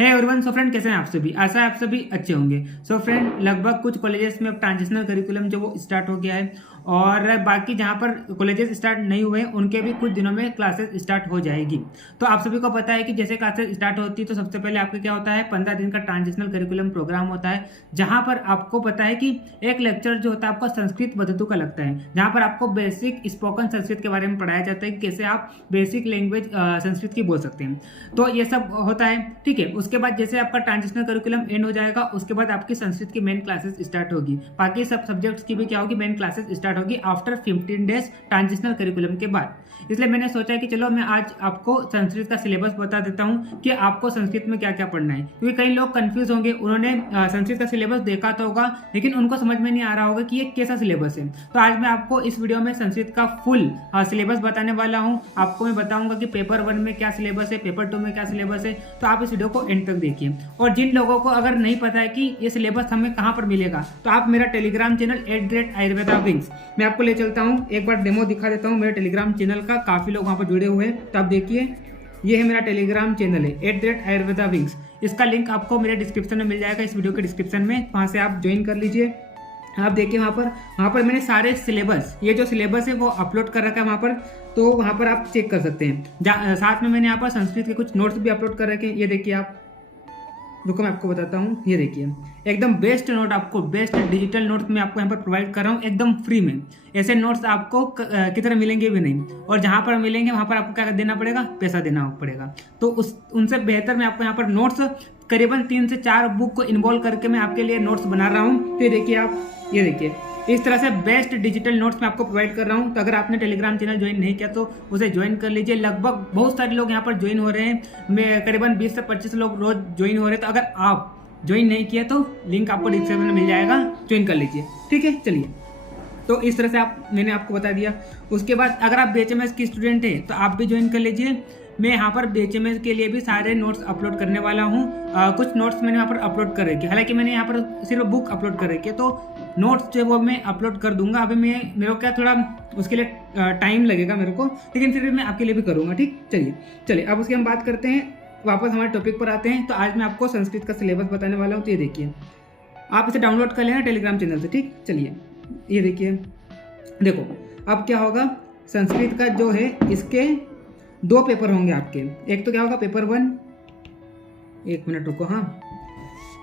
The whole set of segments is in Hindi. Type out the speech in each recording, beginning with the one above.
है एवरीवन। सो फ्रेंड कैसे हैं आप सभी, आशा है आप सभी अच्छे होंगे। सो फ्रेंड लगभग कुछ कॉलेजेस में अब ट्रांजिशनल करिकुलम जो वो स्टार्ट हो गया है और बाकी जहाँ पर कॉलेजेस स्टार्ट नहीं हुए हैं उनके भी कुछ दिनों में क्लासेस स्टार्ट हो जाएगी। तो आप सभी को पता है कि जैसे क्लासेस स्टार्ट होती है तो सबसे पहले आपका क्या होता है, 15 दिन का ट्रांजिशनल करिकुलम प्रोग्राम होता है, जहाँ पर आपको पता है कि एक लेक्चर जो होता है आपका संस्कृत पद्धति का लगता है, जहाँ पर आपको बेसिक स्पोकन संस्कृत के बारे में पढ़ाया जाता है कि कैसे आप बेसिक लैंग्वेज संस्कृत की बोल सकते हैं। तो ये सब होता है, ठीक है। उसके बाद जैसे आपका ट्रांजिशनल करिकुलम एंड हो जाएगा उसके बाद आपकी संस्कृत की मेन क्लासेस स्टार्ट होगी, बाकी सब सब्जेक्ट्स की भी क्या होगी, मेन क्लासेस स्टार्ट होगी आफ्टर 15 डेज ट्रांजिशनल करिकुलम के बाद। इसलिए मैंने सोचा कि चलो मैं आज आपको संस्कृत का सिलेबस बता देता हूँ कि आपको संस्कृत में क्या क्या पढ़ना है, क्योंकि कई लोग कंफ्यूज होंगे, उन्होंने संस्कृत का सिलेबस देखा तो होगा लेकिन उनको समझ में नहीं आ रहा होगा कि ये कैसा सिलेबस है। तो आज मैं आपको इस वीडियो में संस्कृत का फुल सिलेबस बताने वाला हूँ। आपको मैं बताऊंगा कि पेपर 1 में क्या सिलेबस है, पेपर 2 में क्या सिलेबस है। तो आप इस वीडियो को एंड तक देखिए। और जिन लोगों को अगर नहीं पता है कि ये सिलेबस हमें कहाँ पर मिलेगा तो आप मेरा टेलीग्राम चैनल @ayurvedawings मैं आपको ले चलता हूँ, एक बार डेमो दिखा देता हूँ मेरे टेलीग्राम चैनल का। काफ़ी लोग वहाँ पर जुड़े हुए हैं, तो आप देखिए ये है मेरा टेलीग्राम चैनल है @ayurvedawings। इसका लिंक आपको मेरे डिस्क्रिप्शन में मिल जाएगा, इस वीडियो के डिस्क्रिप्शन में, वहाँ से आप ज्वाइन कर लीजिए। आप देखिए वहाँ पर मैंने सारे सिलेबस, ये जो सिलेबस है वो अपलोड कर रखा है वहाँ पर, तो वहाँ पर आप चेक कर सकते हैं। साथ में मैंने यहाँ पर संस्कृत के कुछ नोट्स भी अपलोड कर रखे हैं। ये देखिए आप, रुको मैं आपको बताता हूँ। ये देखिए एकदम बेस्ट नोट, आपको बेस्ट डिजिटल नोट्स मैं आपको यहाँ पर प्रोवाइड कर रहा हूँ एकदम फ्री में। ऐसे नोट्स आपको किधर मिलेंगे भी नहीं, और जहाँ पर मिलेंगे वहाँ पर आपको क्या देना पड़ेगा, पैसा देना पड़ेगा। तो उनसे बेहतर मैं आपको यहाँ पर नोट्स करीबन 3 से 4 बुक को इन्वॉल्व करके मैं आपके लिए नोट्स बना रहा हूँ। तो ये देखिए आप, ये देखिए इस तरह से बेस्ट डिजिटल नोट्स मैं आपको प्रोवाइड कर रहा हूँ। तो अगर आपने टेलीग्राम चैनल ज्वाइन नहीं किया तो उसे ज्वाइन कर लीजिए। लगभग बहुत सारे लोग यहाँ पर ज्वाइन हो रहे हैं, मैं करीबन 20 से 25 लोग रोज ज्वाइन हो रहे हैं। तो अगर आप ज्वाइन नहीं किया तो लिंक आपको डिस्क्रिप्शन में मिल जाएगा, ज्वाइन कर लीजिए, ठीक है। चलिए, तो इस तरह से मैंने आपको बता दिया। उसके बाद अगर आप BHMS की स्टूडेंट हैं तो आप भी ज्वाइन कर लीजिए। मैं यहाँ पर BHMS के लिए भी सारे नोट्स अपलोड करने वाला हूँ। कुछ नोट्स मैंने यहाँ पर अपलोड कर रखे, हालांकि मैंने यहाँ पर सिर्फ बुक अपलोड कर रखी है, तो नोट्स जो वो मैं अपलोड कर दूंगा। अभी मेरे को क्या थोड़ा उसके लिए टाइम लगेगा मेरे को, लेकिन फिर भी मैं आपके लिए भी करूँगा, ठीक। चलिए अब उसकी हम बात करते हैं, वापस हमारे टॉपिक पर आते हैं। तो आज मैं आपको संस्कृत का सिलेबस बताने वाला हूँ। तो ये देखिए आप इसे डाउनलोड कर लेना टेलीग्राम चैनल से, ठीक। चलिए ये देखिए, देखो अब क्या होगा, संस्कृत का जो है इसके 2 पेपर होंगे आपके। एक तो क्या होगा पेपर 1, एक मिनट रुको, हाँ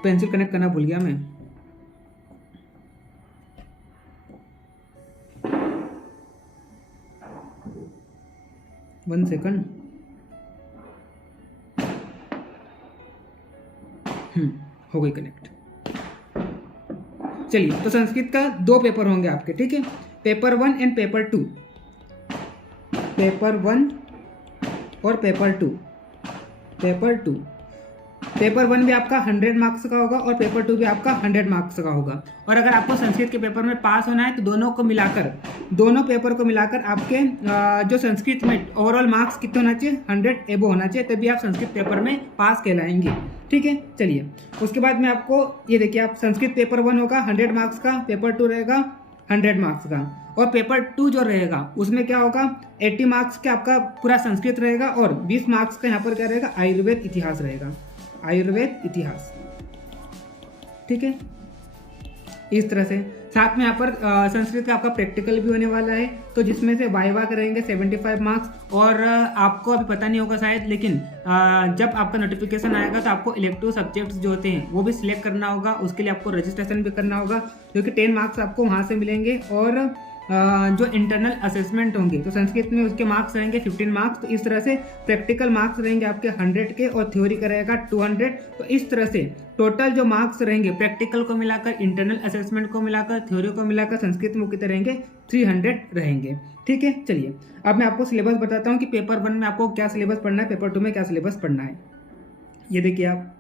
पेंसिल कनेक्ट करना भूल गया मैं। वन सेकंड, हो गई कनेक्ट। चलिए, तो संस्कृत का 2 पेपर होंगे आपके, ठीक है। पेपर 1 एंड पेपर 2, पेपर 1 और पेपर 2। पेपर 1 भी आपका 100 मार्क्स का होगा और पेपर 2 भी आपका 100 मार्क्स का होगा। और अगर आपको संस्कृत के पेपर में पास होना है तो दोनों पेपर को मिलाकर आपके जो संस्कृत में ओवरऑल मार्क्स कितने होना चाहिए, 100 एबो होना चाहिए, तभी आप संस्कृत पेपर में पास कहलाएंगे, ठीक है। चलिए उसके बाद मैं आपको ये देखिए, आप संस्कृत पेपर 1 होगा 100 मार्क्स का, पेपर 2 रहेगा 100 मार्क्स का, और पेपर 2 जो रहेगा उसमें क्या होगा, 80 मार्क्स का आपका पूरा संस्कृत रहेगा और 20 मार्क्स का यहाँ पर क्या रहेगा, आयुर्वेद इतिहास रहेगा, आयुर्वेद इतिहास, ठीक है। इस तरह से साथ में यहाँ पर संस्कृत का आपका प्रैक्टिकल भी होने वाला है, तो जिसमें से वाइवा के रहेंगे 75 मार्क्स। और आपको अभी पता नहीं होगा शायद, लेकिन जब आपका नोटिफिकेशन आएगा तो आपको इलेक्टिव सब्जेक्ट्स जो होते हैं वो भी सिलेक्ट करना होगा, उसके लिए आपको रजिस्ट्रेशन भी करना होगा, जो कि 10 मार्क्स आपको वहाँ से मिलेंगे। और जो इंटरनल असेसमेंट होंगे तो संस्कृत में उसके मार्क्स रहेंगे 15 मार्क्स। तो इस तरह से प्रैक्टिकल मार्क्स रहेंगे आपके 100 के और थ्योरी का रहेगा 200। तो इस तरह से टोटल जो मार्क्स रहेंगे प्रैक्टिकल को मिलाकर, इंटरनल असेसमेंट को मिलाकर, थ्योरी को मिलाकर संस्कृत में कितने रहेंगे, 300 रहेंगे, ठीक है। चलिए अब मैं आपको सिलेबस बताता हूँ कि पेपर 1 में आपको क्या सिलेबस पढ़ना है, पेपर 2 में क्या सिलेबस पढ़ना है। ये देखिए आप,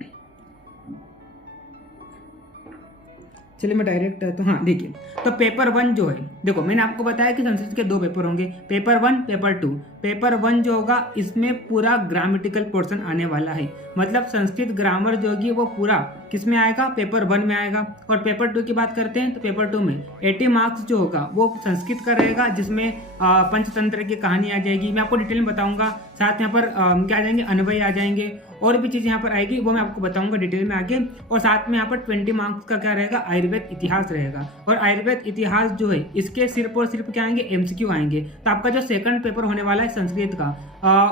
चलिए मैं डायरेक्ट, तो हाँ देखिए, तो पेपर 1 जो है, देखो मैंने आपको बताया कि संस्कृत के 2 पेपर होंगे, पेपर 1 पेपर 2। पेपर 1 जो होगा इसमें पूरा ग्रामेटिकल पोर्शन आने वाला है, मतलब संस्कृत ग्रामर जो होगी वो पूरा किस में आएगा, पेपर 1 में आएगा। और पेपर 2 की बात करते हैं तो पेपर 2 में 80 मार्क्स जो होगा वो संस्कृत का रहेगा, जिसमें पंचतंत्र की कहानी आ जाएगी, मैं आपको डिटेल में बताऊंगा। साथ यहाँ पर क्या आ जाएंगे, अन्वय आ जाएंगे, और भी चीज़ यहाँ पर आएगी, वो मैं आपको बताऊंगा डिटेल में आगे। और साथ में यहाँ पर 20 मार्क्स का क्या रहेगा, आयुर्वेद इतिहास रहेगा। और आयुर्वेद इतिहास जो है इसके सिर्फ और सिर्फ क्या आएंगे, MCQ आएंगे। तो आपका जो सेकंड पेपर होने वाला है संस्कृत का,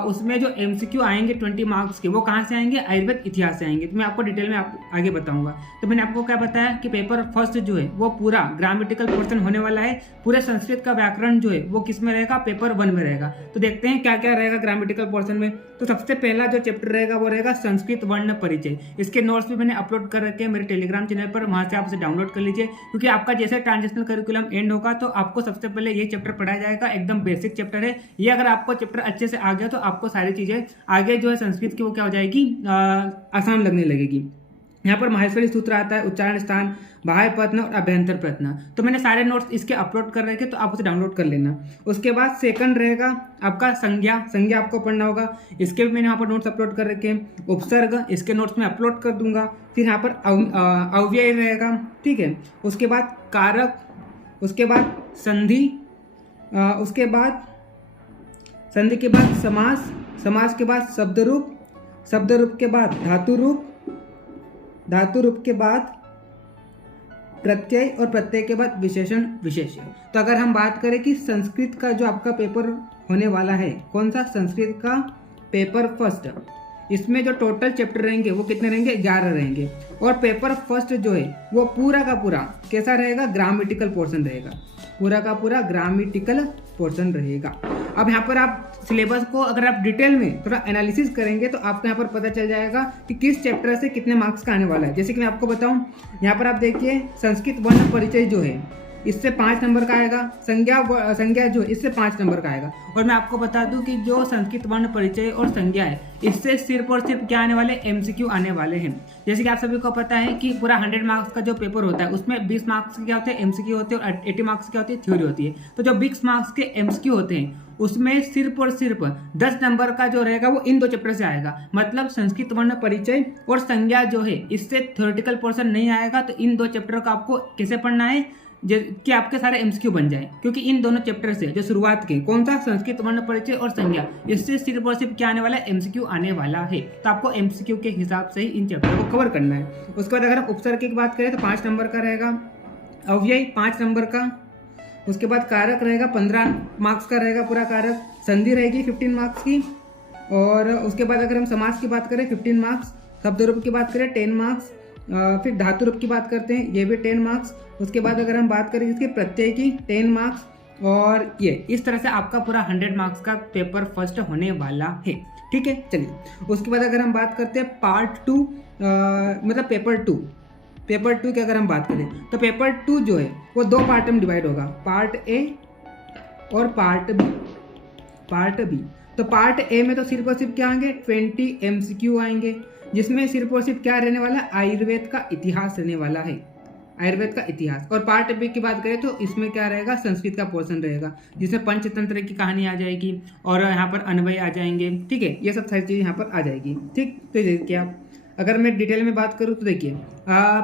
उसमें जो MCQ आएंगे 20 मार्क्स के, वो कहाँ से आएंगे, आयुर्वेद इतिहास से आएंगे। तो मैं आपको डिटेल में आगे बताऊंगा। तो मैंने आपको क्या बताया कि पेपर फर्स्ट जो है वो पूरा ग्रामेटिकल पोर्शन होने वाला है। पूरे संस्कृत का व्याकरण जो है वो किस में रहेगा, पेपर 1 में रहेगा। तो देखते हैं क्या क्या रहेगा ग्रामेटिकल पोर्शन में। तो सबसे पहला जो चैप्टर रहेगा वो रहेगा संस्कृत वर्ण परिचय। इसके नोट्स भी मैंने अपलोड कर रखे हैं मेरे टेलीग्राम चैनल पर, वहां से आप उसे डाउनलोड कर लीजिए। क्योंकि आपका जैसे ट्रांजिशनल करिकुलम एंड होगा तो आपको सबसे पहले ये चैप्टर पढ़ाया जाएगा। एकदम बेसिक चैप्टर है ये। अगर आपको चैप्टर अच्छे से आ गया तो आपको सारी चीजें आगे जो है संस्कृत की वो क्या हो जाएगी, आसान लगने लगेगी। यहाँ पर माहेश्वरी सूत्र आता है, उच्चारण स्थान, बाह्य प्रयत्न और अभ्यंतर प्रयत्न। तो मैंने सारे नोट्स इसके अपलोड कर रखे, तो आप उसे डाउनलोड कर लेना। उसके बाद सेकंड रहेगा आपका संज्ञा। संज्ञा आपको पढ़ना होगा, इसके भी मैंने यहाँ पर नोट्स अपलोड कर रखे हैं। उपसर्ग, इसके नोट्स मैं अपलोड कर दूंगा। फिर यहाँ पर अव्यय रहेगा, ठीक है। उसके बाद कारक, उसके बाद संधि, उसके बाद संधि के बाद समास, समास के बाद शब्द रूप, शब्द रूप के बाद धातु रूप, धातु रूप के बाद प्रत्यय, और प्रत्यय के बाद विशेषण विशेष्य। तो अगर हम बात करें कि संस्कृत का जो आपका पेपर होने वाला है, कौन सा, संस्कृत का पेपर फर्स्ट, इसमें जो टोटल चैप्टर रहेंगे वो कितने रहेंगे, 11 रहेंगे। और पेपर फर्स्ट जो है वो पूरा का पूरा कैसा रहेगा, ग्रामेटिकल पोर्शन रहेगा। पूरा का पूरा ग्रामेटिकल पोर्शन रहेगा। अब यहाँ पर आप सिलेबस को अगर आप डिटेल में थोड़ा एनालिसिस करेंगे तो आपको यहाँ पर पता चल जाएगा कि किस चैप्टर से कितने मार्क्स का आने वाला है। जैसे कि मैं आपको बताऊँ, यहाँ पर आप देखिए संस्कृत वर्ण परिचय जो है इससे 5 नंबर का आएगा। संज्ञा जो इससे 5 नंबर का आएगा। और मैं आपको बता दूं कि जो संस्कृत वर्ण परिचय और संज्ञा है इससे सिर्फ और सिर्फ क्या आने वाले, MCQ आने वाले हैं। जैसे कि आप सभी को पता है कि पूरा 100 मार्क्स का जो पेपर होता है उसमें 20 मार्क्स के क्या होते हैं, MCQ होते हैं, और 80 मार्क्स क्या होती है, थ्योरी होती है। तो जो 20 मार्क्स के MCQ होते हैं उसमें सिर्फ और सिर्फ 10 नंबर का जो रहेगा वो इन 2 चैप्टर से आएगा। मतलब संस्कृत वर्ण परिचय और संज्ञा जो है इससे थ्योरेटिकल पोर्शन नहीं आएगा। तो इन 2 चैप्टर को आपको कैसे पढ़ना है कि आपके सारे MCQ बन जाए। क्योंकि इन दोनों चैप्टर से जो शुरुआत के, कौन सा, संस्कृत वर्ण परिचय और संज्ञा, इससे सिर्फ और सिर्फ क्या आने वाला है, MCQ आने वाला है। तो आपको MCQ के हिसाब से ही इन चैप्टर को कवर करना है। उसके बाद अगर हम उपसर्ग की बात करें तो 5 नंबर का रहेगा, अव्यय 5 नंबर का, उसके बाद कारक रहेगा 15 मार्क्स का रहेगा पूरा कारक, संधि रहेगी 15 मार्क्स की, और उसके बाद अगर हम समास की बात करें 15 मार्क्स, शब्द रूप की बात करें 10 मार्क्स, फिर धातु रूप की बात करते हैं ये भी 10 मार्क्स। उसके बाद अगर हम बात करें इसके प्रत्यय की 10 मार्क्स, और ये इस तरह से आपका पूरा 100 मार्क्स का पेपर फर्स्ट होने वाला है। ठीक है, चलिए उसके बाद अगर हम बात करते हैं पार्ट 2, मतलब पेपर 2 की अगर हम बात करें तो पेपर 2 जो है वो 2 पार्ट में डिवाइड होगा, पार्ट ए और पार्ट बी। तो पार्ट ए में तो सिर्फ और सिर्फ क्या आएंगे, 20 MCQ आएंगे, जिसमें सिर्फ और सिर्फ क्या रहने वाला है, आयुर्वेद का इतिहास रहने वाला है, आयुर्वेद का इतिहास। और पार्ट बी की बात करें तो इसमें क्या रहेगा, संस्कृत का पोर्शन रहेगा, जिसमें पंचतंत्र की कहानी आ जाएगी और यहाँ पर अन्वय आ जाएंगे। ठीक है, ये सब सारी चीज़ें यहाँ पर आ जाएगी। ठीक, तो देखिए आप, अगर मैं डिटेल में बात करूँ तो देखिए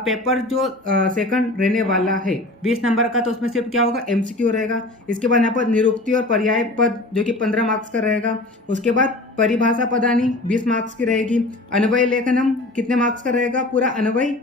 पेपर जो सेकंड रहने वाला है 20 नंबर का, तो उसमें सिर्फ क्या होगा, MCQ रहेगा। इसके बाद यहाँ पर निरुक्ति और पर्याय पद जो कि 15 मार्क्स का रहेगा। उसके बाद परिभाषा पदानी 20 मार्क्स की रहेगी। अन्वय लेखनम कितने मार्क्स का रहेगा, पूरा अन्वय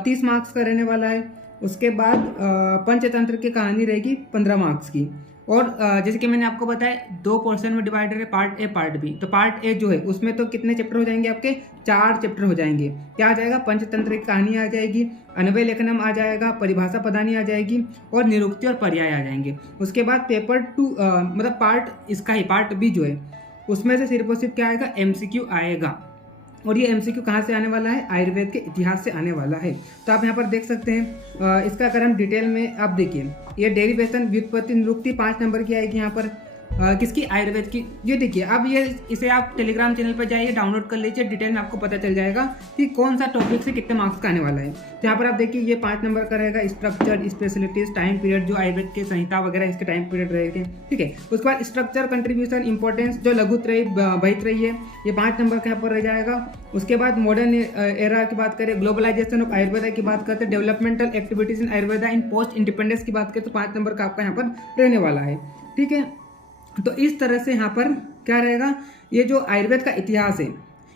30 मार्क्स का रहने वाला है। उसके बाद पंचतंत्र की कहानी रहेगी 15 मार्क्स की। और जैसे कि मैंने आपको बताया 2 पोर्शन में डिवाइडेड है, पार्ट ए पार्ट बी। तो पार्ट ए जो है उसमें तो कितने चैप्टर हो जाएंगे आपके, 4 चैप्टर हो जाएंगे। क्या आ जाएगा, पंचतंत्र की कहानी आ जाएगी, अन्वय लेखनम आ जाएगा, परिभाषा पदानी आ जाएगी, और निरुक्ति और पर्याय आ जाएंगे। उसके बाद पेपर 2 मतलब पार्ट इसका ही पार्ट बी जो है उसमें से सिर्फ और सिर्फ क्या आएगा, MCQ आएगा। और ये MCQ कहाँ से आने वाला है, आयुर्वेद के इतिहास से आने वाला है। तो आप यहाँ पर देख सकते हैं इसका अगर हम डिटेल में आप देखिए, ये डेरिवेशन व्युत्पत्ति निरुक्ति 5 नंबर की आएगी यहाँ पर, किसकी, आयुर्वेद की। ये देखिए, अब ये इसे आप टेलीग्राम चैनल पर जाइए, डाउनलोड कर लीजिए, डिटेल में आपको पता चल जाएगा कि कौन सा टॉपिक से कितने मार्क्स का आने वाला है। तो यहाँ पर आप देखिए ये 5 नंबर का रहेगा, स्ट्रक्चर, स्पेशलिटीज, टाइम पीरियड, जो आयुर्वेद के संहिता वगैरह इसके टाइम पीरियड रहेंगे। ठीक है, उसके बाद स्ट्रक्चर, कंट्रीब्यूशन, इंपॉर्टेंस, जो लघुत्रयी बहित्रयी है, ये 5 नंबर का यहाँ पर रह जाएगा। उसके बाद मॉडर्न एरा की बात करें, ग्लोबलाइजेशन ऑफ आयुर्वेदा की बात करते हैं, developmental activities in Ayurveda in post independence की बात करें तो 5 नंबर का आपका यहाँ पर रहने वाला है। ठीक है, तो इस तरह से यहाँ पर क्या रहेगा, ये जो आयुर्वेद का इतिहास है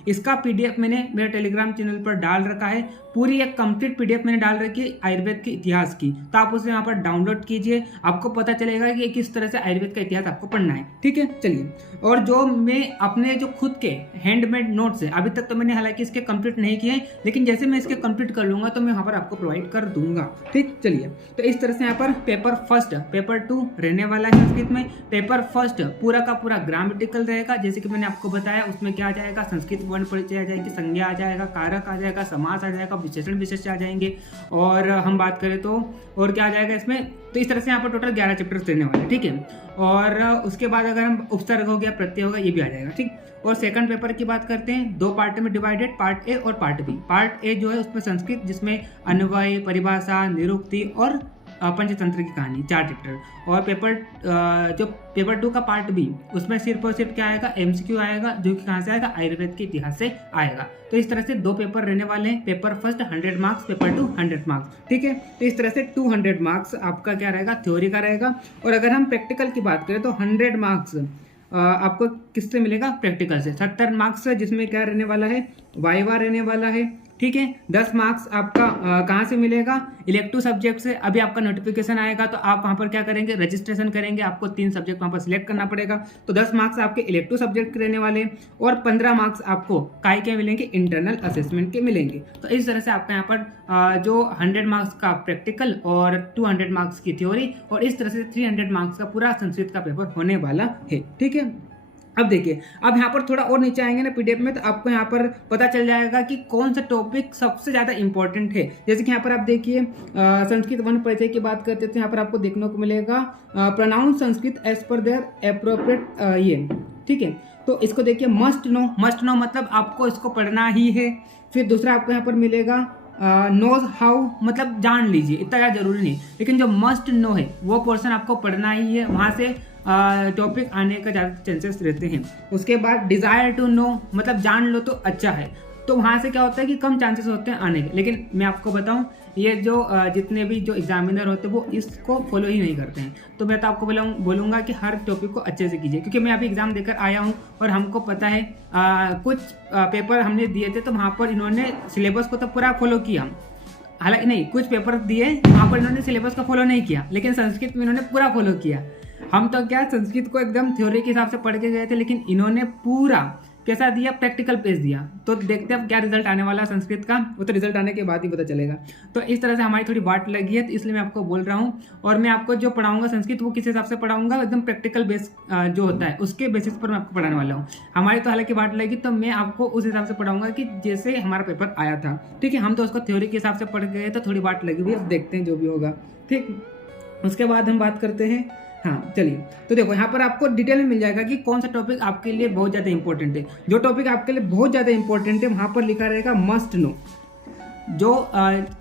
इसका पीडीएफ मैंने मेरे टेलीग्राम चैनल पर डाल रखा है। पूरी एक कंप्लीट पीडीएफ मैंने डाल रखी है आयुर्वेद के इतिहास की, तो आप उसे यहाँ पर डाउनलोड कीजिए, आपको पता चलेगा कि किस तरह से आयुर्वेद का इतिहास आपको पढ़ना है। ठीक है, चलिए। और जो मैं अपने जो खुद के हैंडमेड नोट्स है, अभी तक तो मैंने हालांकि इसके कंप्लीट नहीं किए, लेकिन जैसे मैं इसके कंप्लीट कर लूंगा तो मैं यहाँ पर आपको प्रोवाइड कर दूंगा। ठीक, चलिए। तो इस तरह से यहाँ पर पेपर फर्स्ट, पेपर 2 रहने वाला है संस्कृत में। पेपर फर्स्ट पूरा का पूरा ग्रामेटिकल रहेगा, जैसे कि मैंने आपको बताया। उसमें क्या आ जाएगा, संस्कृत वर्ण परिचय आ जाएगी, संज्ञा आ जाएगा, कारक आ जाएगा, समास आ जाएगा, विशेषण विशेष आ जाएंगे, और हम बात करें तो और क्या आ जाएगा इसमें। तो इस तरह से यहाँ पर टोटल 11 चैप्टर्स रहने वाले हैं। ठीक है, और उसके बाद अगर हम उपसर्ग हो गया, प्रत्यय होगा, ये भी आ जाएगा। ठीक, और सेकंड पेपर की बात करते हैं, 2 पार्ट में डिवाइडेड, पार्ट ए और पार्ट बी। पार्ट ए जो है उसमें संस्कृत, जिसमें अन्वय, परिभाषा, निरुक्ति और पंचतंत्र की कहानी, 4 चैप्टर। और जो पेपर 2 का पार्ट बी, उसमें सिर्फ और सिर्फ क्या आएगा, एमसीक्यू आएगा, जो कि कहाँ से आएगा, आयुर्वेद के इतिहास से आएगा। तो इस तरह से 2 पेपर रहने वाले हैं। Paper first 100 marks, paper 2 100 marks. ठीक है, तो इस तरह से 200 मार्क्स आपका क्या रहेगा, थ्योरी का रहेगा। और अगर हम प्रैक्टिकल की बात करें तो 100 मार्क्स आपको किससे मिलेगा, प्रैक्टिकल से। 70 मार्क्स जिसमें क्या रहने वाला है, वाइवा रहने वाला है। ठीक है, 10 मार्क्स आपका कहाँ से मिलेगा, इलेक्टिव सब्जेक्ट से। अभी आपका नोटिफिकेशन आएगा तो आप वहाँ पर क्या करेंगे, रजिस्ट्रेशन करेंगे, आपको 3 सब्जेक्ट वहाँ पर सिलेक्ट करना पड़ेगा। तो 10 मार्क्स आपके इलेक्टिव सब्जेक्ट के रहने वाले, और 15 मार्क्स आपको काय के मिलेंगे, इंटरनल असेसमेंट के मिलेंगे। तो इस तरह से आपका यहाँ पर जो 100 मार्क्स का प्रैक्टिकल और 200 मार्क्स की थ्योरी, और इस तरह से 300 मार्क्स का पूरा संस्कृत का पेपर होने वाला है। ठीक है, अब देखिए, अब यहाँ पर थोड़ा और नीचे आएंगे ना पीडीएफ में, तो आपको यहाँ पर पता चल जाएगा कि कौन सा टॉपिक सबसे ज़्यादा इंपॉर्टेंट है। जैसे कि यहाँ पर आप देखिए, संस्कृत वर्ण परिचय की बात करते थे, यहाँ पर आपको देखने को मिलेगा प्रोनाउंस संस्कृत एज पर देयर एप्रोप्रिएट ये। ठीक है, तो इसको देखिए, मस्ट नो, मस्ट नो मतलब आपको इसको पढ़ना ही है। फिर दूसरा आपको यहाँ पर मिलेगा नोज हाउ, मतलब जान लीजिए, इतना ज़्यादा जरूरी नहीं, लेकिन जो मस्ट नो है वो पोर्शन आपको पढ़ना ही है, वहाँ से टॉपिक आने का ज़्यादा चांसेस रहते हैं। उसके बाद डिज़ायर टू नो, मतलब जान लो तो अच्छा है, तो वहाँ से क्या होता है कि कम चांसेस होते हैं आने के। लेकिन मैं आपको बताऊँ, ये जो जितने भी जो एग्जामिनर होते हैं वो इसको फॉलो ही नहीं करते हैं। तो मैं तो आपको बोलूँगा कि हर टॉपिक को अच्छे से कीजिए, क्योंकि मैं अभी एग्जाम देकर आया हूँ और हमको पता है कुछ पेपर हमने दिए थे तो वहाँ पर इन्होंने सिलेबस को तो पूरा फॉलो किया, हालांकि नहीं, कुछ पेपर दिए वहाँ पर इन्होंने सिलेबस को फॉलो नहीं किया, लेकिन संस्कृत में इन्होंने पूरा फॉलो किया। हम तो क्या संस्कृत को एकदम थ्योरी के हिसाब से पढ़ के गए थे, लेकिन इन्होंने पूरा कैसा दिया, प्रैक्टिकल पेज दिया। तो देखते हैं अब क्या रिजल्ट आने वाला है संस्कृत का, वो तो रिजल्ट आने के बाद ही पता चलेगा। तो इस तरह से हमारी थोड़ी वाट लगी है, तो इसलिए मैं आपको बोल रहा हूँ। और मैं आपको जो पढ़ाऊंगा संस्कृत वो किस हिसाब से पढ़ाऊंगा, एकदम प्रैक्टिकल बेस जो होता है उसके बेसिस पर मैं आपको पढ़ाने वाला हूँ। हमारी तो हालांकि वाट लगी, तो मैं आपको उस हिसाब से पढ़ाऊंगा कि जैसे हमारा पेपर आया था। ठीक है, हम तो उसको थ्योरी के हिसाब से पढ़ गए, तो थोड़ी वाट लगी हुई, अब देखते हैं जो भी होगा। ठीक, उसके बाद हम बात करते हैं, हाँ चलिए। तो देखो यहाँ पर आपको डिटेल में मिल जाएगा कि कौन सा टॉपिक आपके लिए बहुत ज़्यादा इंपॉर्टेंट है। जो टॉपिक आपके लिए बहुत ज़्यादा इंपॉर्टेंट है वहाँ पर लिखा रहेगा मस्ट नो। जो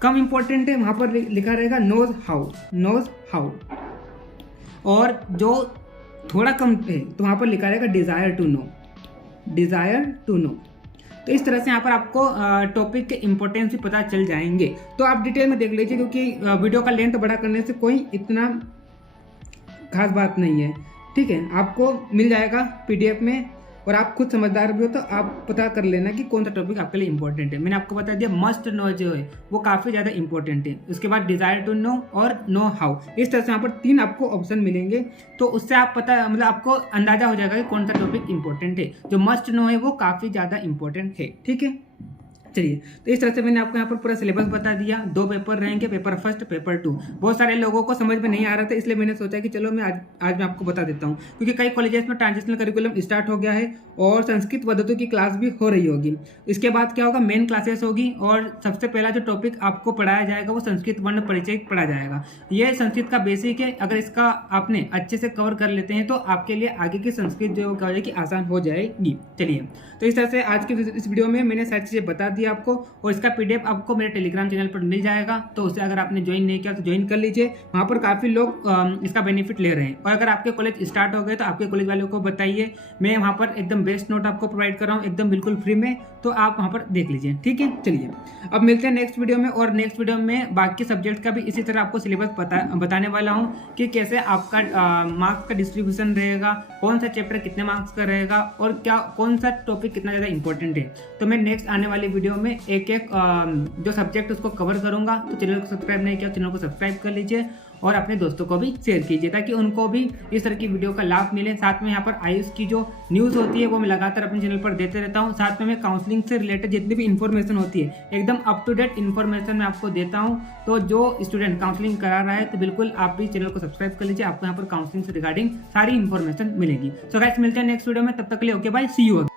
कम इंपॉर्टेंट है वहाँ पर लिखा रहेगा नोज हाउ, नोज हाउ। और जो थोड़ा कम है तो वहाँ पर लिखा रहेगा desire to know, desire to know. तो इस तरह से यहाँ पर आपको टॉपिक के इंपॉर्टेंस भी पता चल जाएंगे। तो आप डिटेल में देख लीजिए, क्योंकि वीडियो का लेंथ बड़ा करने से कोई इतना खास बात नहीं है। ठीक है, आपको मिल जाएगा पीडीएफ में, और आप खुद समझदार भी हो तो आप पता कर लेना कि कौन सा टॉपिक आपके लिए इंपॉर्टेंट है। मैंने आपको बता दिया मस्ट नो जो है वो काफ़ी ज़्यादा इंपॉर्टेंट है। उसके बाद डिज़ायर टू नो और नो हाउ, इस तरह से यहाँ पर 3 आपको ऑप्शन मिलेंगे। तो उससे आप पता, मतलब आपको अंदाजा हो जाएगा कि कौन सा टॉपिक इंपॉर्टेंट है। जो मस्ट नो है वो काफ़ी ज़्यादा इंपॉर्टेंट है। ठीक है, चलिए। तो इस तरह से मैंने आपको यहाँ पर पूरा सिलेबस बता दिया। 2 पेपर रहेंगे, पेपर फर्स्ट, पेपर 2। बहुत सारे लोगों को समझ में नहीं आ रहा था, इसलिए मैंने सोचा कि चलो मैं आज मैं आपको बता देता हूँ, क्योंकि कई कॉलेजेस में ट्रांजिशनल करिकुलम स्टार्ट हो गया है और संस्कृत पद्धतियों की क्लास भी हो रही होगी। इसके बाद क्या होगा, मेन क्लासेस होगी, और सबसे पहला जो टॉपिक आपको पढ़ाया जाएगा वो संस्कृत वर्ण परिचय पढ़ा जाएगा। ये संस्कृत का बेसिक है, अगर इसका आपने अच्छे से कवर कर लेते हैं तो आपके लिए आगे की संस्कृत जो क्या हो जाएगी, आसान हो जाएगी। चलिए, तो इस तरह से आज की इस वीडियो में मैंने सारी चीज़ें बता दी आपको, और इसका पीडीएफ आपको मेरे टेलीग्राम चैनल पर मिल जाएगा। तो उसे अगर आपने ज्वाइन नहीं किया तो ज्वाइन कर लीजिए, वहाँ पर काफ़ी लोग इसका बेनिफिट ले रहे हैं। और अगर आपके कॉलेज स्टार्ट हो गए तो आपके कॉलेज वालों को बताइए, मैं वहाँ पर एकदम बेस्ट नोट आपको प्रोवाइड कर रहा हूँ, एकदम बिल्कुल फ्री में। तो तो आप वहाँ पर देख लीजिए। ठीक है, चलिए अब मिलते हैं नेक्स्ट वीडियो में, और नेक्स्ट वीडियो में बाकी सब्जेक्ट का भी इसी तरह आपको सिलेबस बताने वाला हूँ कि कैसे आपका मार्क्स का डिस्ट्रीब्यूशन रहेगा, कौन सा चैप्टर कितने मार्क्स का रहेगा और क्या कौन सा टॉपिक कितना ज़्यादा इंपॉर्टेंट है। तो मैं नेक्स्ट आने वाली वीडियो में एक एक जो सब्जेक्ट उसको कवर करूँगा। तो चैनल को सब्सक्राइब नहीं किया, चैनल को सब्सक्राइब कर लीजिए और अपने दोस्तों को भी शेयर कीजिए ताकि उनको भी इस तरह की वीडियो का लाभ मिले। साथ में यहाँ पर आयुष की जो न्यूज़ होती है वो मैं लगातार अपने चैनल पर देते रहता हूँ। साथ में मैं काउंसलिंग से रिलेटेड जितनी भी इन्फॉर्मेशन होती है एकदम अप टू डेट इन्फॉर्मेशन मैं आपको देता हूँ। तो जो स्टूडेंट काउंसलिंग करा रहा है तो बिल्कुल आप भी चैनल को सब्सक्राइब कर लीजिए, आपको यहाँ पर काउंसलिंग से रिगार्डिंग सारी इन्फॉर्मेशन मिलेगी। सो गाइस मिलते हैं नेक्स्ट वीडियो में, तब तक के लिए ओके बाय, सी यू।